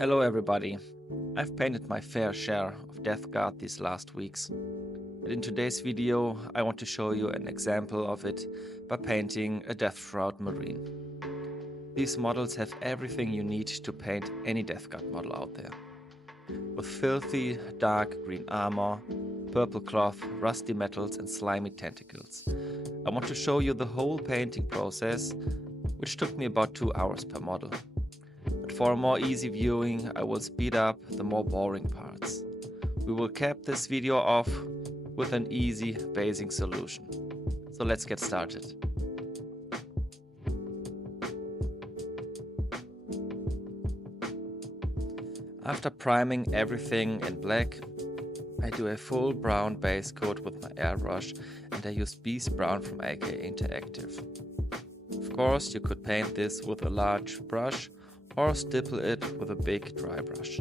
Hello everybody. I've painted my fair share of Deathguard these last weeks, and in today's video I want to show you an example of it by painting a Deathshroud Marine. These models have everything you need to paint any Deathguard model out there. With filthy, dark green armor, purple cloth, rusty metals and slimy tentacles. I want to show you the whole painting process, which took me about 2 hours per model. But for a more easy viewing, I will speed up the more boring parts. We will cap this video off with an easy basing solution. So let's get started. After priming everything in black, I do a full brown base coat with my airbrush, and I use Beast Brown from AK Interaktive. Of course, you could paint this with a large brush or stipple it with a big dry brush.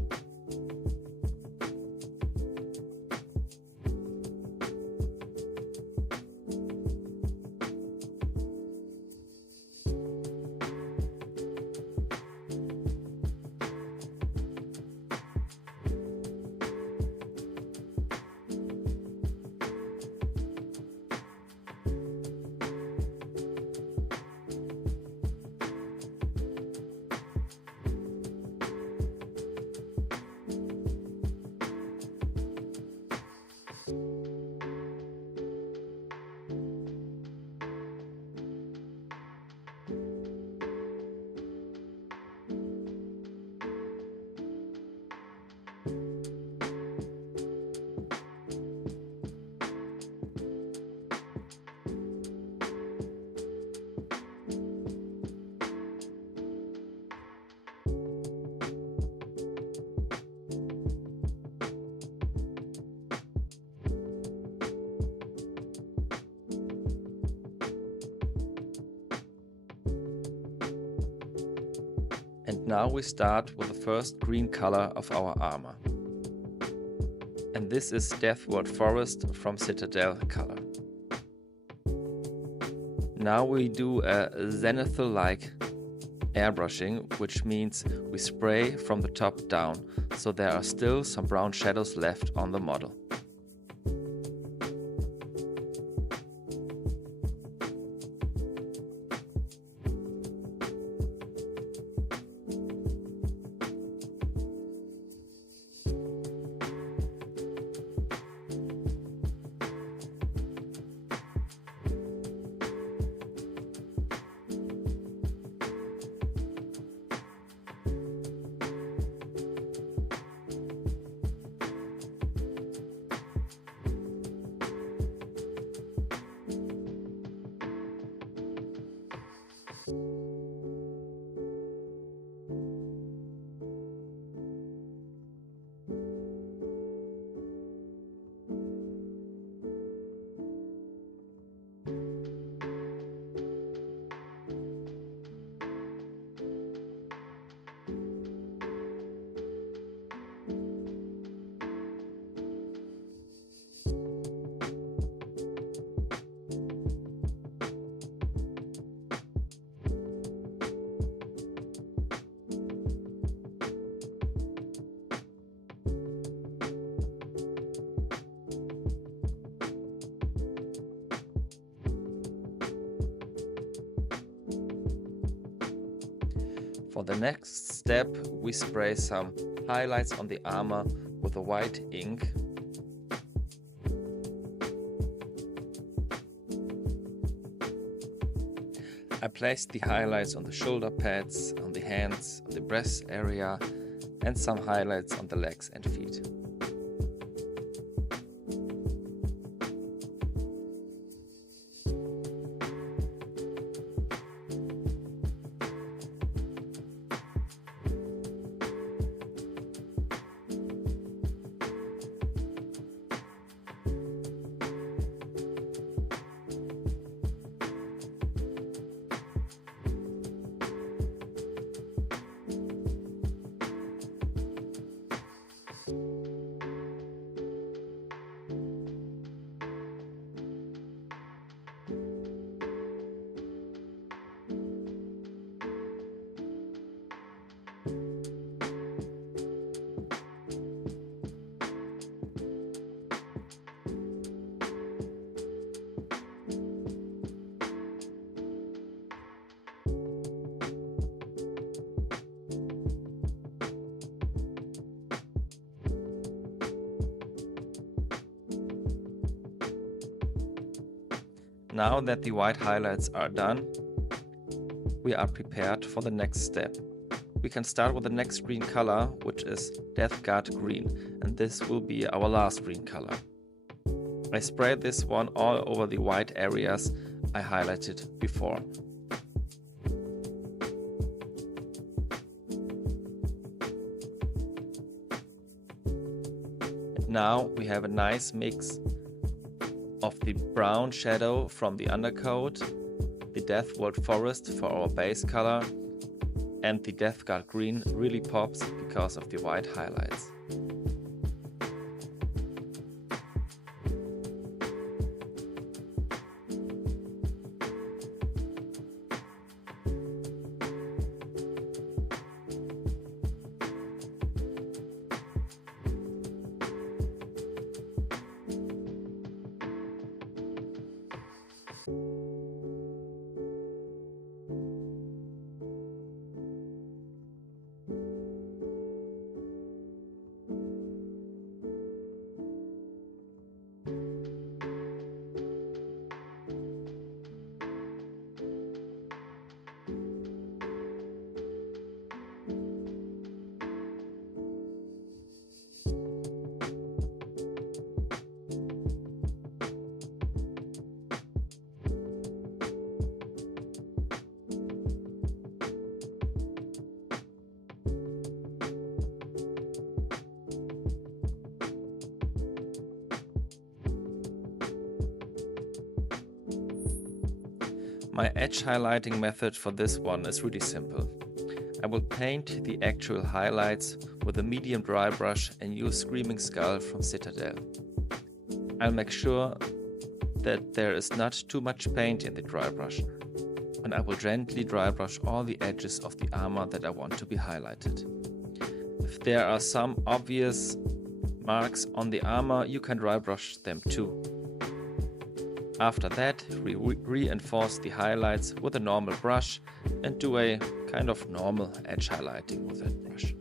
And now we start with the first green color of our armor. And this is Deathworld Forest from Citadel color. Now we do a zenithal-like airbrushing, which means we spray from the top down, so there are still some brown shadows left on the model. For the next step, we spray some highlights on the armor with a white ink. I placed the highlights on the shoulder pads, on the hands, on the breast area, and some highlights on the legs and feet. Now that the white highlights are done, we are prepared for the next step. We can start with the next green color, which is Deathguard green, and this will be our last green color. I sprayed this one all over the white areas I highlighted before. And now we have a nice mix of the brown shadow from the undercoat, the Deathworld forest for our base color, and the Deathguard green really pops because of the white highlights. My edge highlighting method for this one is really simple. I will paint the actual highlights with a medium dry brush and use Screaming Skull from Citadel. I'll make sure that there is not too much paint in the dry brush, and I will gently dry brush all the edges of the armor that I want to be highlighted. If there are some obvious marks on the armor, you can dry brush them too. After that, we reinforce the highlights with a normal brush and do a kind of normal edge highlighting with that brush.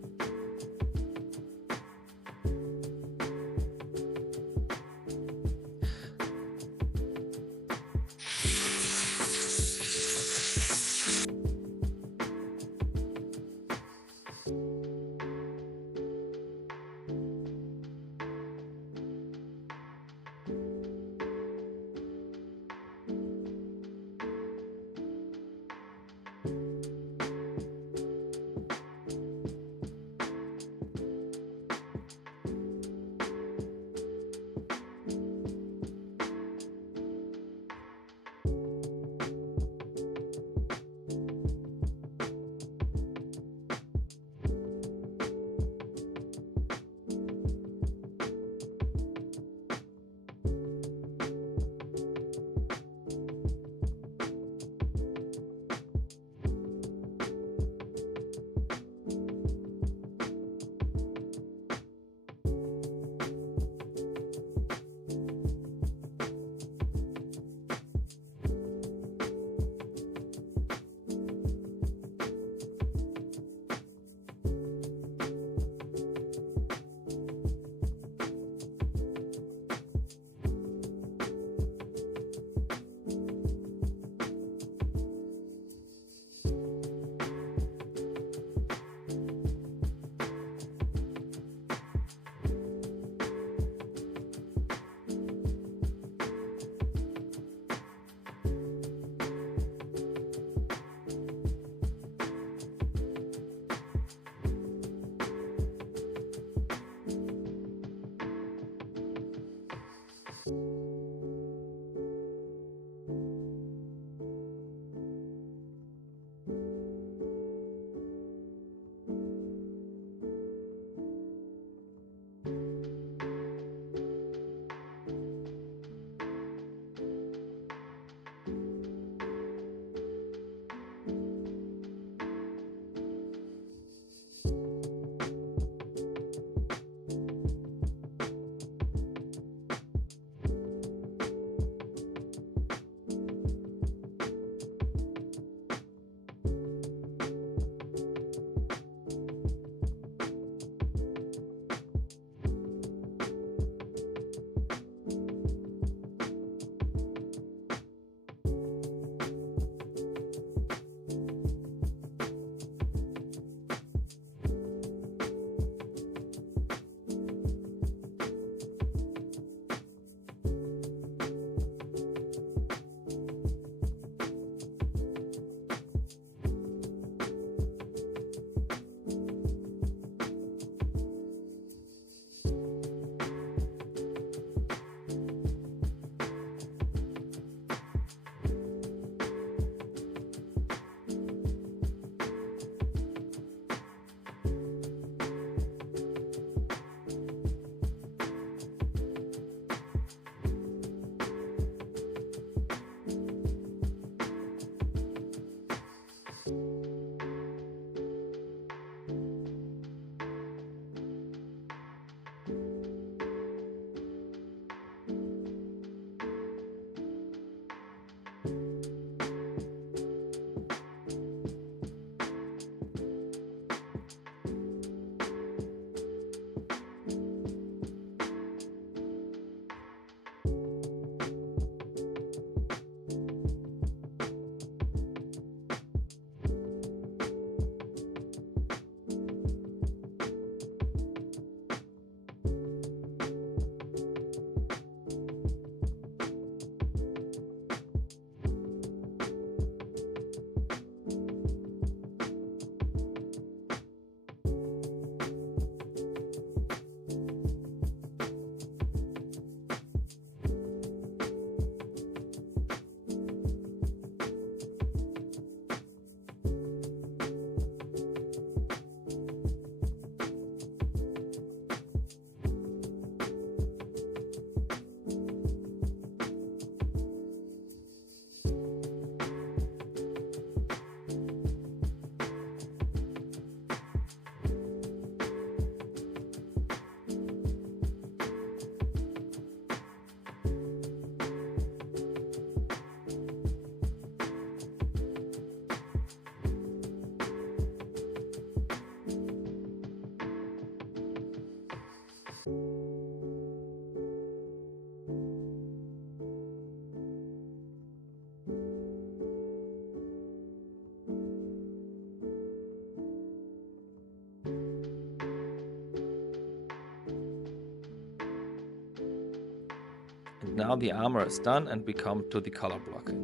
now the armor is done and we come to the color blocking.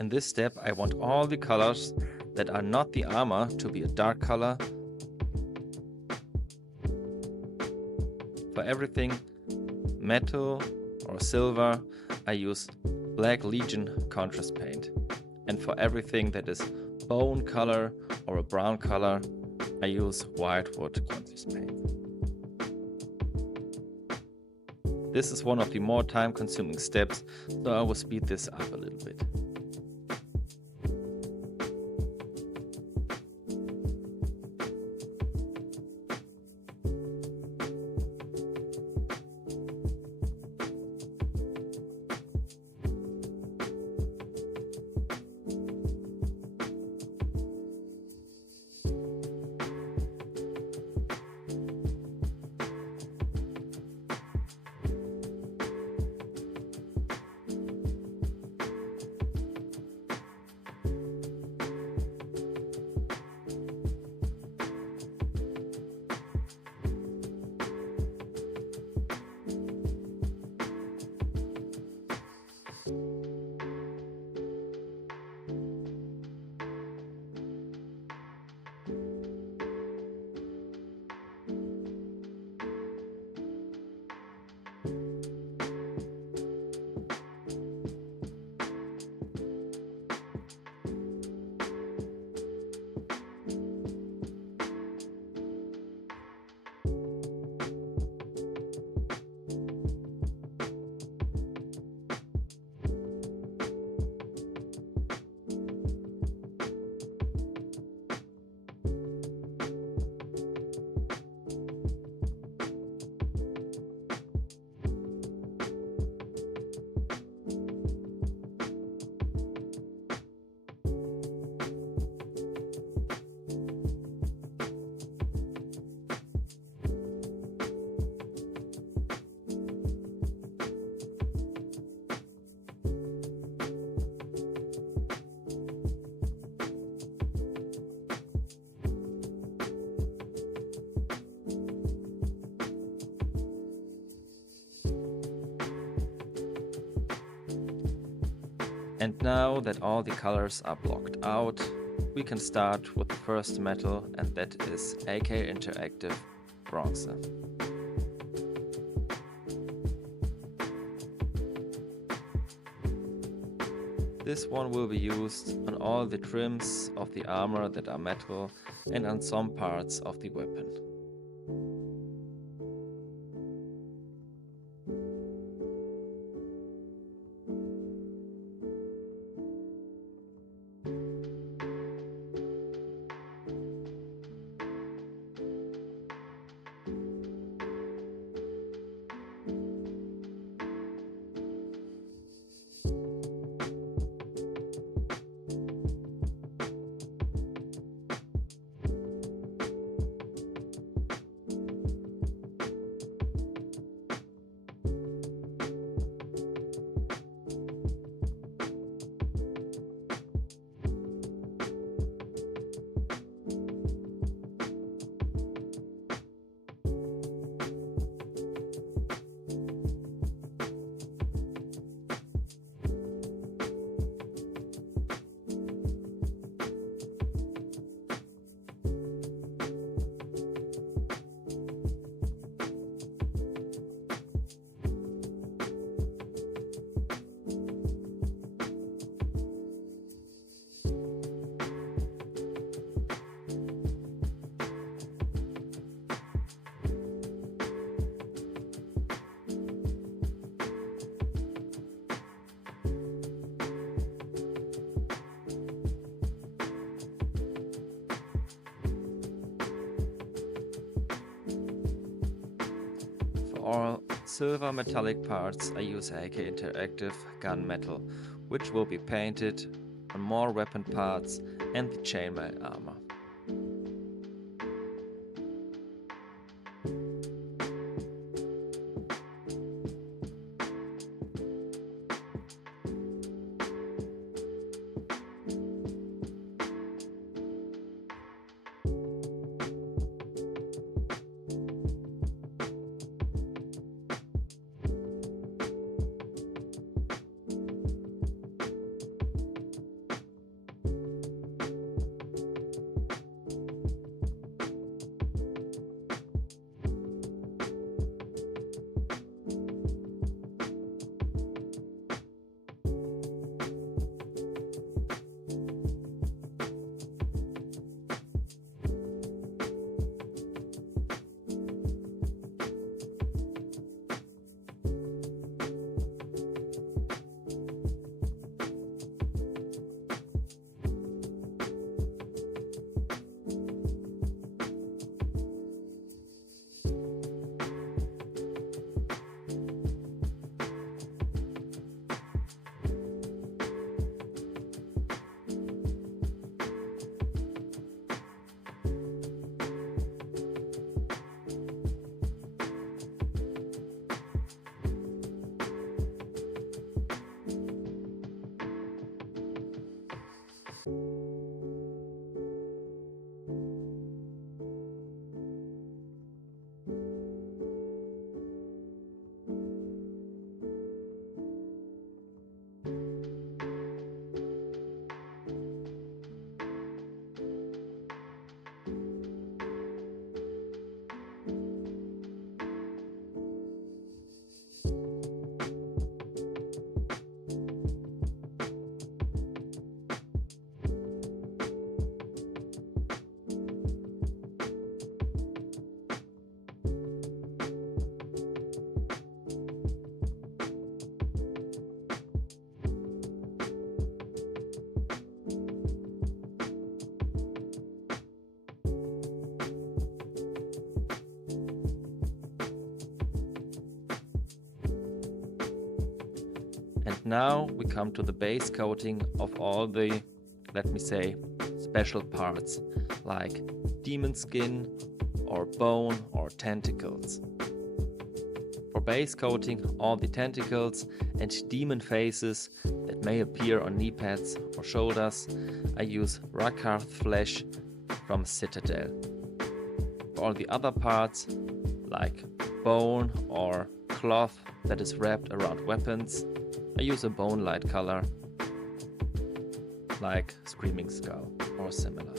In this step I want all the colors that are not the armor to be a dark color. For everything metal or silver I use Black Legion contrast paint, and for everything that is bone color or a brown color I use Wildwood contrast paint. This is one of the more time consuming steps, so I will speed this up a little bit. And now that all the colors are blocked out, we can start with the first metal, and that is AK Interaktive Bronze. This one will be used on all the trims of the armor that are metal and on some parts of the weapon. all silver metallic parts I use AK Interaktive Gun Metal, which will be painted on more weapon parts and the chainmail armor. Now we come to the base coating of all the, let me say, special parts, like demon skin, or bone, or tentacles. For base coating all the tentacles and demon faces that may appear on knee pads or shoulders, I use Rakarth flesh from Citadel. For all the other parts, like bone or cloth that is wrapped around weapons, I use a bone light color, like Screaming Skull or similar.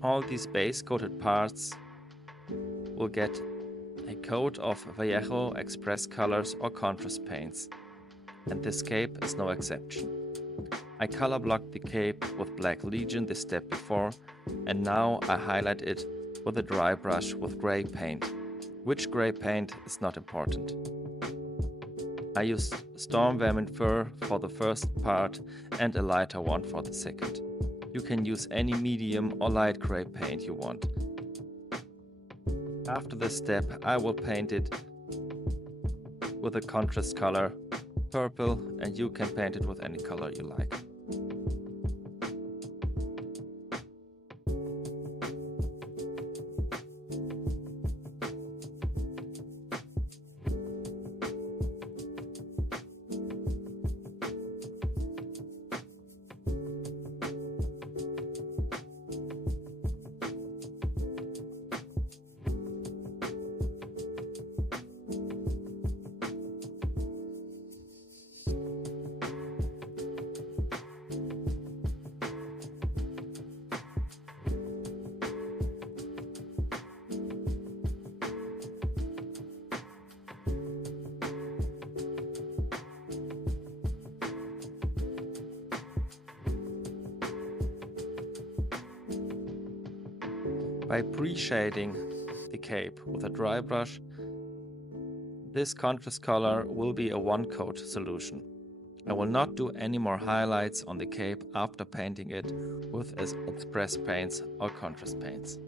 All these base coated parts will get a coat of Vallejo Express colors or contrast paints, and this cape is no exception. I color blocked the cape with Black Legion the step before, and now I highlight it with a dry brush with grey paint. Which grey paint is not important. I used Storm Vermin Fur for the first part and a lighter one for the second. You can use any medium or light grey paint you want. After this step I will paint it with a contrast color, purple, and you can paint it with any color you like. By pre-shading the cape with a dry brush, this contrast color will be a one-coat solution. I will not do any more highlights on the cape after painting it with express paints or contrast paints.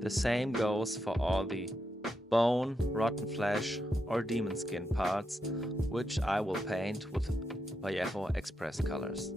The same goes for all the bone, rotten flesh or demon skin parts, which I will paint with Vallejo Express colors.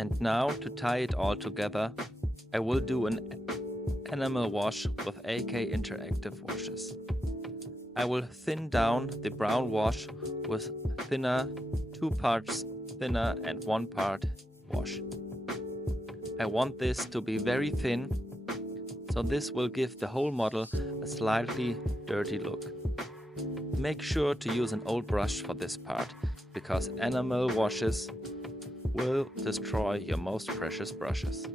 And now, to tie it all together, I will do an enamel wash with AK Interaktive washes. I will thin down the brown wash with thinner, 2 parts thinner and 1 part wash. I want this to be very thin, so this will give the whole model a slightly dirty look. Make sure to use an old brush for this part, because enamel washes will destroy your most precious brushes.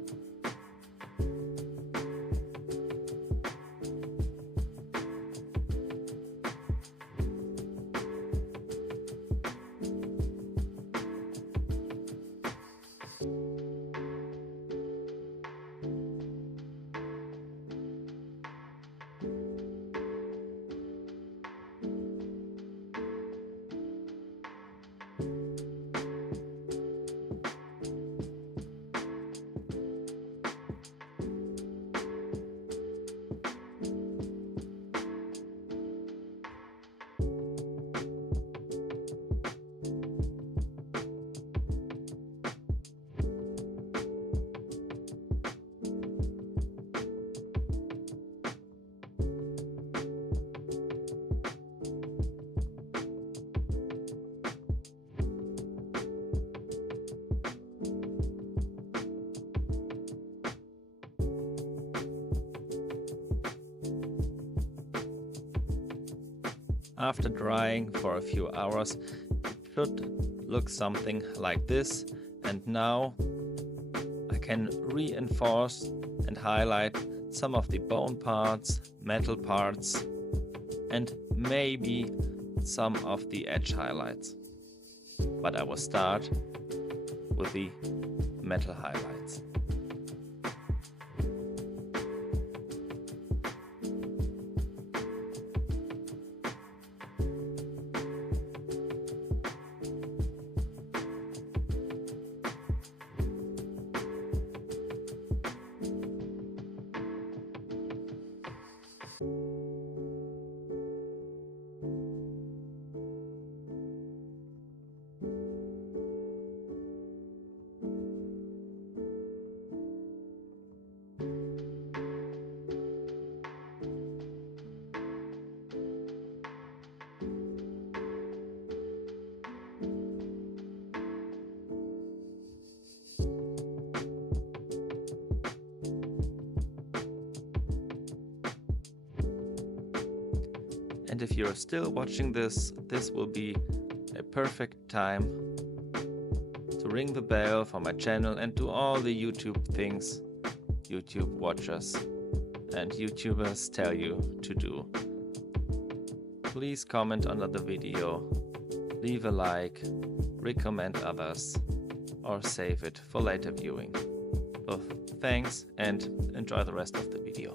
After drying for a few hours, it should look something like this, and now I can reinforce and highlight some of the bone parts, metal parts, and maybe some of the edge highlights. But I will start with the metal highlights. And if you're still watching this, this will be a perfect time to ring the bell for my channel and do all the YouTube things YouTube watchers and YouTubers tell you to do. Please comment under the video, leave a like, recommend others, or save it for later viewing. So thanks and enjoy the rest of the video.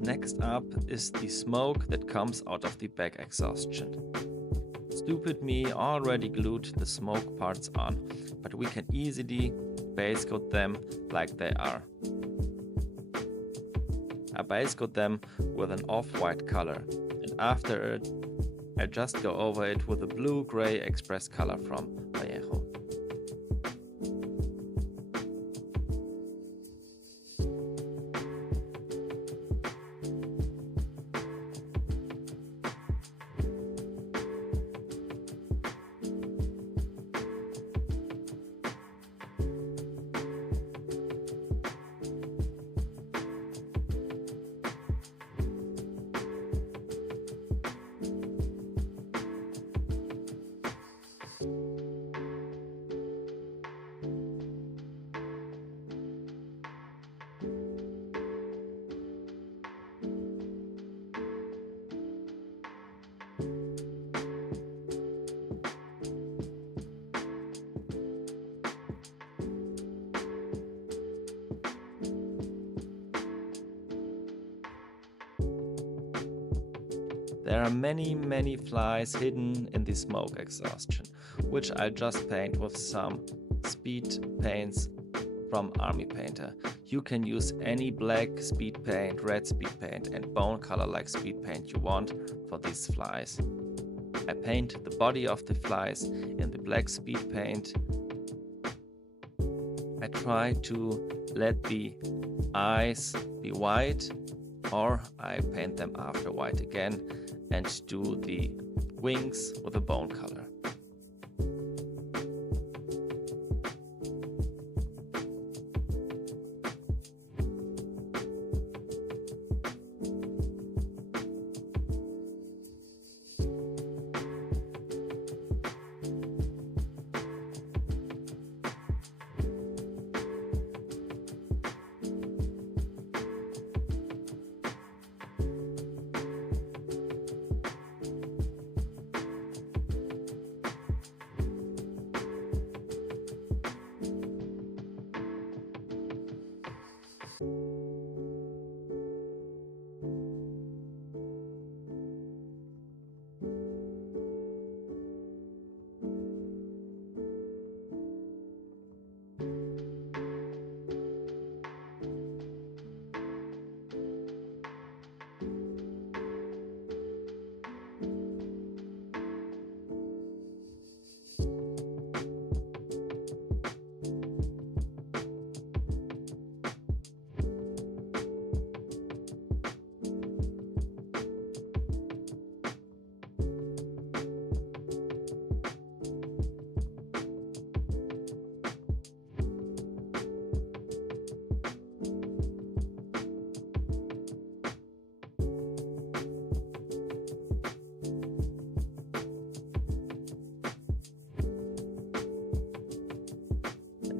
Next up is the smoke that comes out of the back exhaustion. Stupid me already glued the smoke parts on, but we can easily base coat them like they are. I base coat them with an off-white color, and after I just go over it with a blue-gray express color from Vallejo. There are many flies hidden in the smoke exhaustion, which I just paint with some speed paints from Army Painter. You can use any black speed paint, red speed paint and bone color like speed paint you want for these flies. I paint the body of the flies in the black speed paint. I try to let the eyes be white, or I paint them after white again and do the wings with a bone color.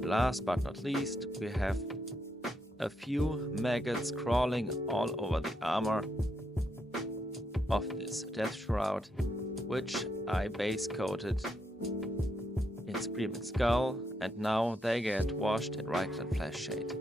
Last but not least, we have a few maggots crawling all over the armor of this Deathshroud, which I base coated in Screaming Skull, and now they get washed in Reichland Flash Shade.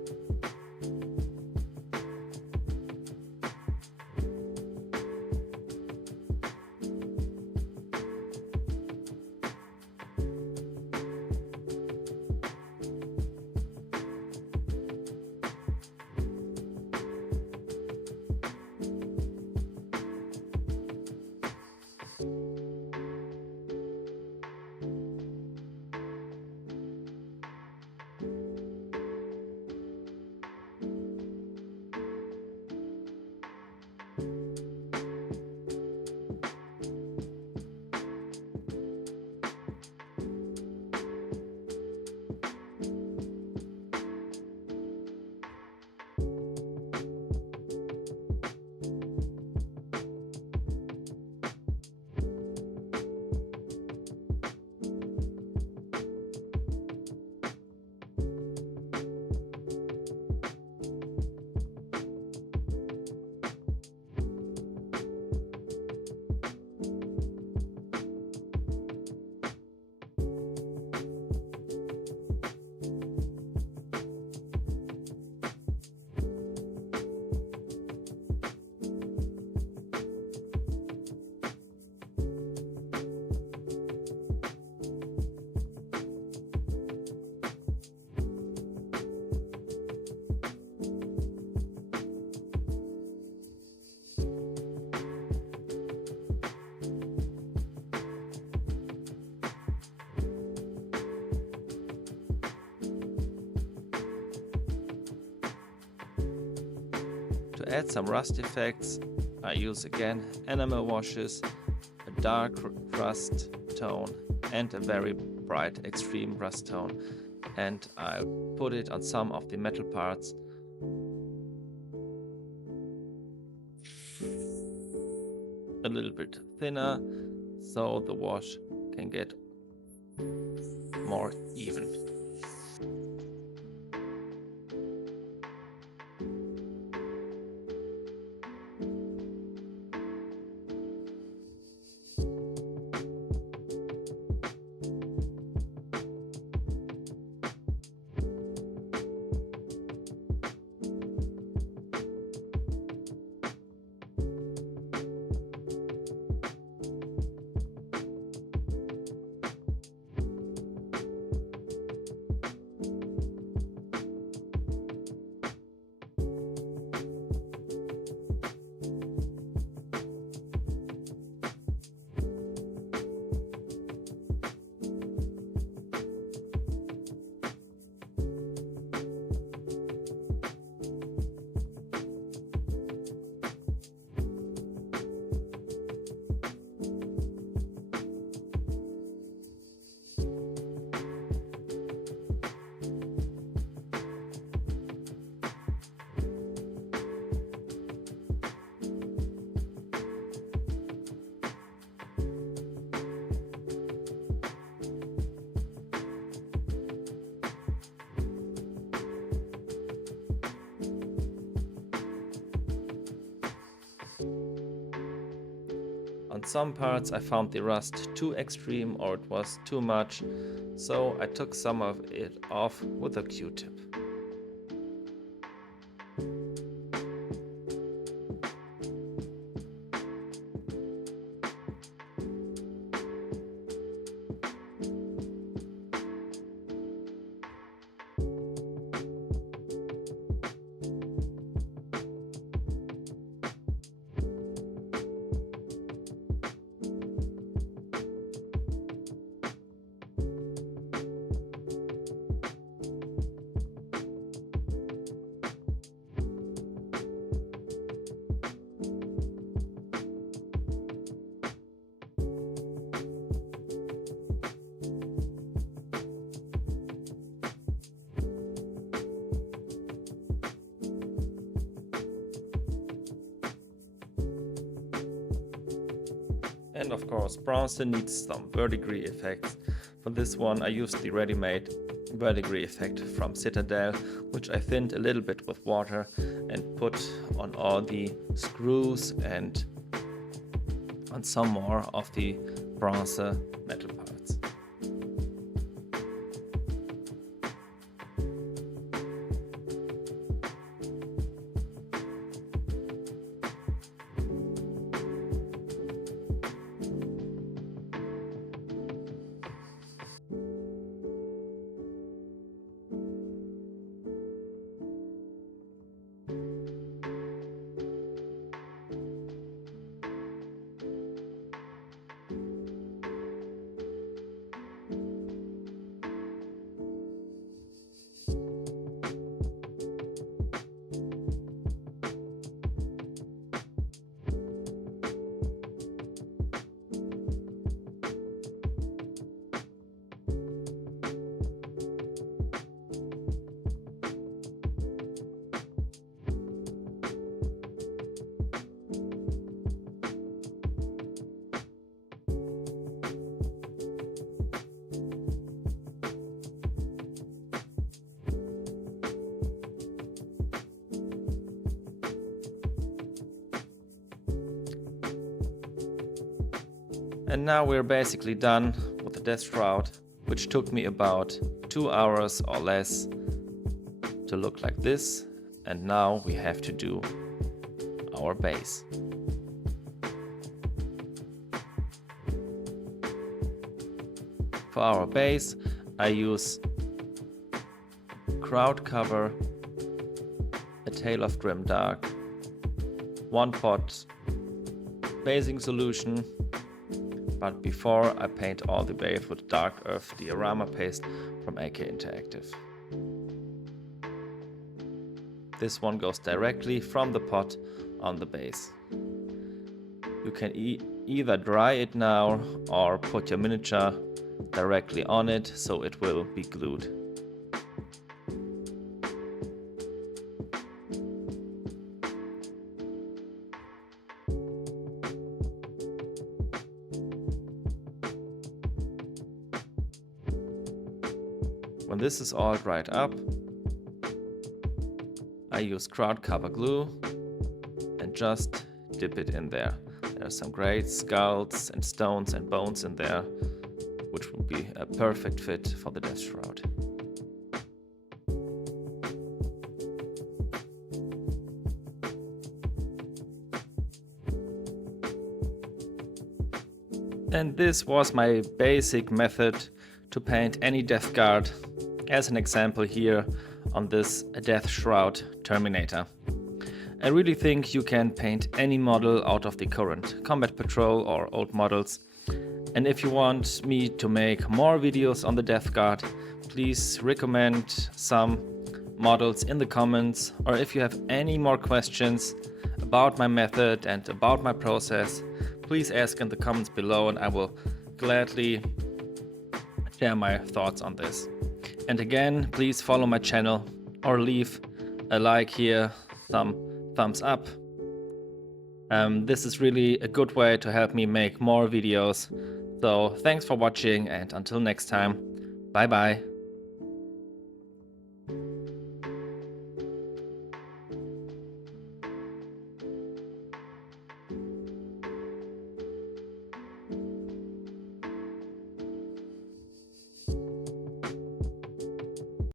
To add some rust effects, I use again enamel washes, a dark rust tone and a very bright extreme rust tone, and I'll put it on some of the metal parts. A little bit thinner, so the wash can get more even. On some parts I found the rust too extreme or it was too much, so I took some of it off with a Q-tip. And of course, bronze needs some verdigris effects. For this one I used the ready-made verdigris effect from Citadel, which I thinned a little bit with water and put on all the screws and on some more of the bronze metal parts. And now we're basically done with the Deathshroud, which took me about 2 hours or less to look like this. And now we have to do our base. For our base, I use crowd cover, a tail of grim dark, 1 pot basing solution. But before I paint all the base with dark earth diorama paste from AK Interaktive. This one goes directly from the pot on the base. You can either dry it now or put your miniature directly on it so it will be glued. When this is all dried up, I use ground cover glue and just dip it in there. There are some great skulls and stones and bones in there, which would be a perfect fit for the Deathshroud. And this was my basic method to paint any Deathguard, as an example here on this Deathshroud Terminator. I really think you can paint any model out of the current Combat Patrol or old models. And if you want me to make more videos on the Deathguard, please recommend some models in the comments, or if you have any more questions about my method and about my process, please ask in the comments below and I will gladly share my thoughts on this. And again, please follow my channel or leave a like here, some thumbs up. This is really a good way to help me make more videos. So thanks for watching and until next time, bye bye.